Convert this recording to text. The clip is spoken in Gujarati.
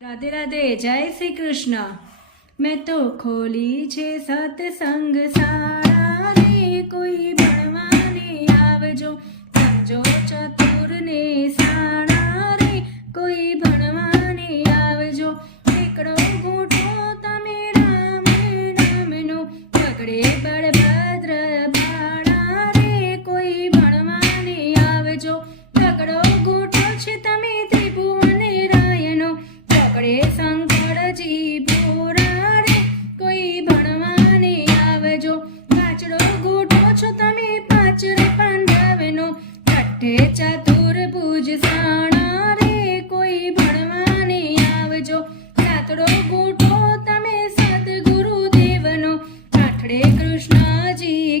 રાધે રાધે, જય શ્રી કૃષ્ણ. મેં તો ખોલી છે સત્સંગ શાળા કોઈ ભણવાને આવજો, સમજો ચતુર પકડે શંકરજી ભોરા રે કોઈ ભણવાને આવજો. કાચડો ઘૂંટો છો તમે રે પાંડવનો. કઠ્ઠે ચતુર ભુજ સાણા રે કોઈ ભણવાને આવજો. સાતડો ગોઠો તમે સદગુરુદેવનો કાઠડે કૃષ્ણજી